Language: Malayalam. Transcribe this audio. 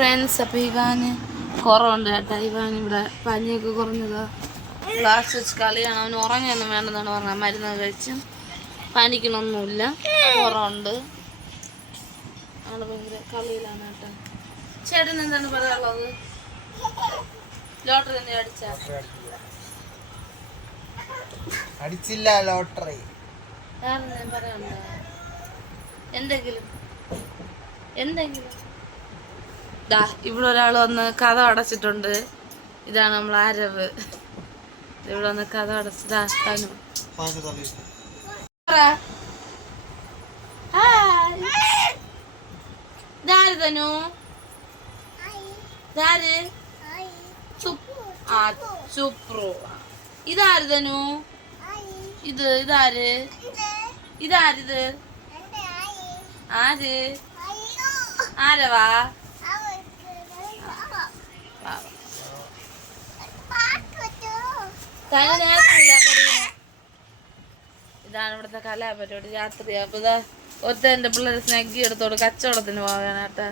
ഫ്രണ്ട്സ്, അപ്പോൾ ഇവാന് കുറവുണ്ട് കേട്ടോ. ഇവാൻ ഇവിടെ പനിയൊക്കെ കുറഞ്ഞതാ. ഗ്ലാസ് വെച്ച് കളിയാണ്. അവന് ഉറങ്ങുകയൊന്നും വേണ്ടെന്നാണ് പറഞ്ഞത്. മരുന്നൊക്കെ കഴിച്ച് പനിക്കണമൊന്നുമില്ല, കുറവുണ്ട്. ആള് ഭയങ്കര കളിയിലാണ് കേട്ടോ. ചേട്ടൻ എന്താണ് പറയാനുള്ളത്? ലോട്ടറി എന്തെങ്കിലും അടിച്ചില്ല? ലോട്ടറി പറയാനുണ്ടോ? എന്തെങ്കിലും ഇവിടെ ഒരാൾ വന്ന് കഥ അടച്ചിട്ടുണ്ട്. ഇതാണ് നമ്മൾ ആരവ്. ഇവിടെ വന്ന് കഥ അടച്ചതാ. ഇതാര് തനു? ഇതാര്? സുപ്രു. ഇതാര് തനു? ഇതാര്? ഇതാരിത്? ആര്? ആരവാ? ഇതാണ് ഇവിടുത്തെ കലാപരിപാടി. രാത്രി അപ്പൊ ഇതാ ഒത്ത എന്റെ പിള്ളേര് സ്നഗ്ഗി എടുത്തോട് കച്ചവടത്തിന് പോകാനാട്ടാ.